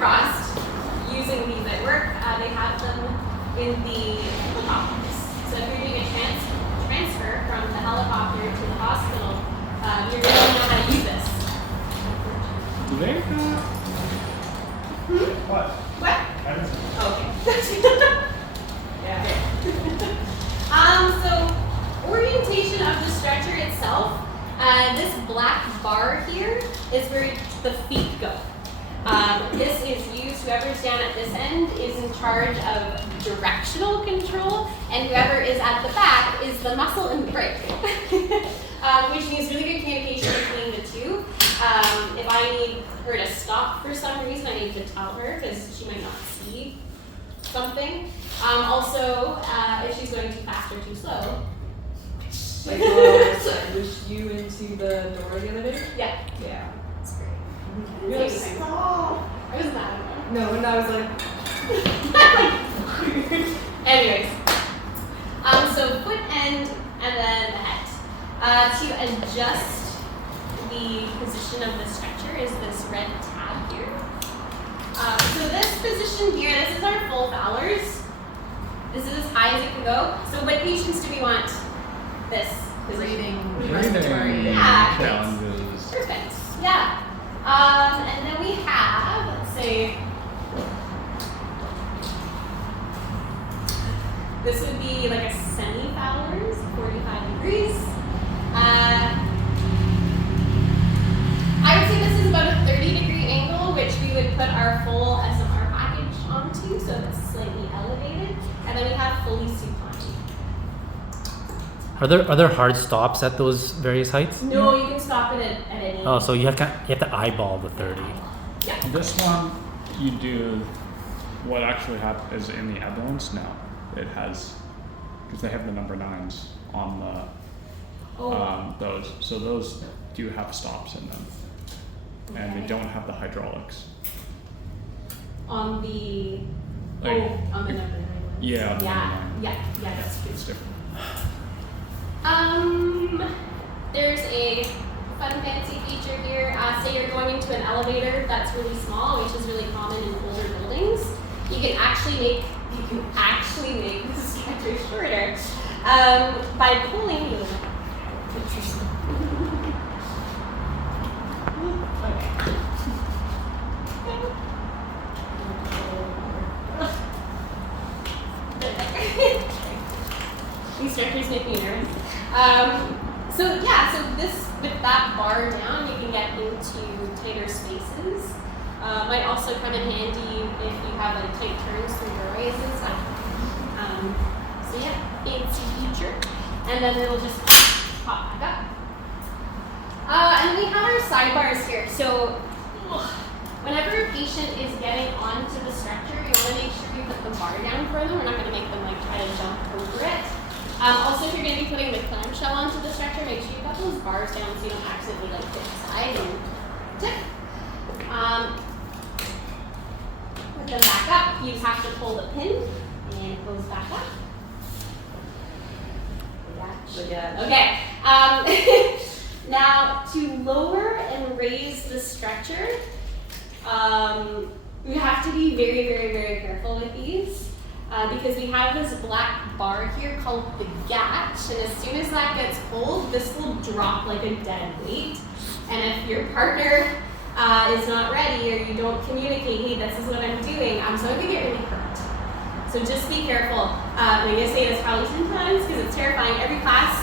crossed using these at work. They have them in the helicopters. So if you're doing a transfer from the helicopter to the hospital, you're going to know how to use this. Do they? What? What? I don't know. Okay. Yeah. So orientation of the stretcher itself, this black bar here is where the feet go. This is used, whoever's down at this end is in charge of directional control, and whoever is at the back is the muscle and the brake. Which means really good communication between the two. If I need her to stop for some reason, I need to tell her because she might not see something. Also, if she's going too fast or too slow. Like when I pushed you into the door of the elevator? Yeah. Yeah. That's great. You're like, stop! I was mad at her. No, and I was like, Anyways, so foot end and then the head. To adjust the position of the stretcher is this red tab here. So this position here, this is our full Fowlers. This is as high as it can go. So what patients do we want? This position. respiratory. Yeah. Challenges. Perfect. Yeah. And then we have, let's say, this would be like a semi-Fowlers, 45 degrees. I would say this is about a 30-degree angle, which we would put our full SMR package onto, so it's slightly elevated. And then we have fully supine. Are there hard stops at those various heights? No, you can stop it at any. Oh, so you have to eyeball the 30. Yeah. This one, you do what actually happens in the ambulance now. It has, because they have the number 9s on the those. So those do have stops in them, and they don't have the hydraulics. On the Like, on the number 9 one. Yeah. on the Yeah, number 9. yeah, that's It's different. There's a fun fancy feature here. Say you're going into an elevator that's really small, which is really common in older buildings. You can actually make the stretcher shorter by pulling the. These stretchers make me nervous. So this, with that bar down, you can get into tighter spaces. Might also come in handy if you have like tight turns through doorways and stuff. So yeah, fancy feature. And then it'll just pop back up. And we have our sidebars here. So whenever a patient is getting onto the stretcher, you want to make sure you put the bar down for them. We're not going to make them like try to jump over it. Also, if you're going to be putting the clamshell onto the stretcher, make sure you got those bars down so you don't accidentally like hit the side and tip. Put them back up. You just have to pull the pin and it goes back up. Again. Okay. Now, to lower and raise the stretcher, you have to be very, very, very careful with these. Because we have this black bar here called the gatch, and as soon as that gets pulled, this will drop like a dead weight. And if your partner is not ready or you don't communicate, hey, this is what I'm doing, I'm going to get really hurt. So just be careful. I'm going to say this probably 10 times because it's terrifying. Every class,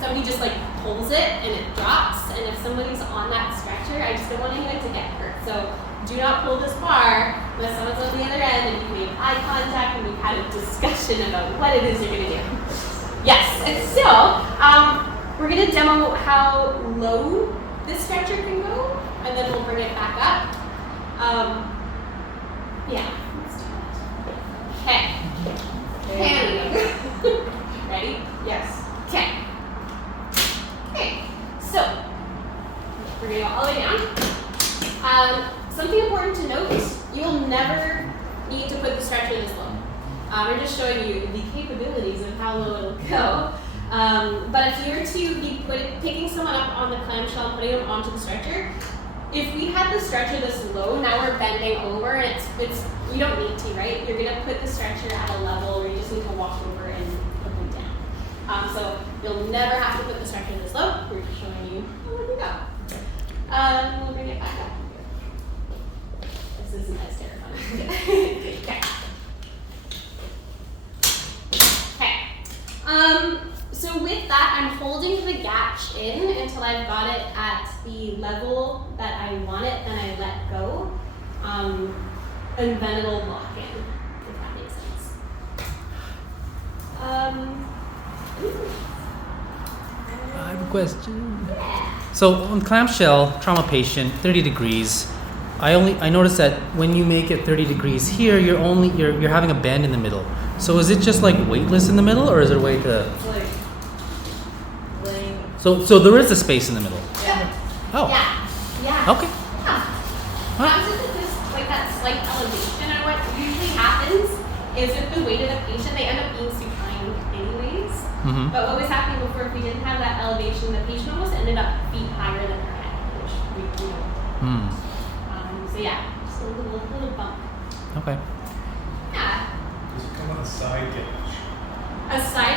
somebody just like pulls it and it drops, and if somebody's on that stretcher, I just don't want anyone to get hurt. So do not pull this bar unless someone's on the other end and you've made eye contact and we've had a discussion about what it is you're going to do. Yes, and so we're going to demo how low this stretcher can go, and then we'll bring it back up. Yeah, let's do that. Okay. Hand. Ready? Yes. Okay. Okay, so we're going to go all the way down. Something important to note, you'll never need to put the stretcher this low. We're just showing you the capabilities of how low it'll go. But if you were to be picking someone up on the clamshell and putting them onto the stretcher, if we had the stretcher this low, now we're bending over and it's you don't need to, right? You're gonna put the stretcher at a level where you just need to walk over and put them down. So you'll never have to put the stretcher this low. We're just showing you how we go. We'll bring it back up. This isn't as terrifying. Okay. Okay. So with that, I'm holding the gatch in until I've got it at the level that I want it, then I let go. And then it'll lock in, if that makes sense. I have a question. Yeah. So on clamshell trauma patient, 30 degrees. I noticed that when you make it 30 degrees here, you're having a bend in the middle. So is it just like weightless in the middle, or is there a way to? It's like laying. So there is a space in the middle. Yeah. Oh. Yeah. Yeah. Okay. Yeah. Sometimes it's just like that slight elevation, and what usually happens is with the weight of the patient, they end up being supine anyways. Mm-hmm. But what was happening before, if we didn't have that elevation, the patient almost ended up feet higher than her head, which we Hmm. so yeah, just a little bump. Okay. Yeah. Does it come with a side gauge? A side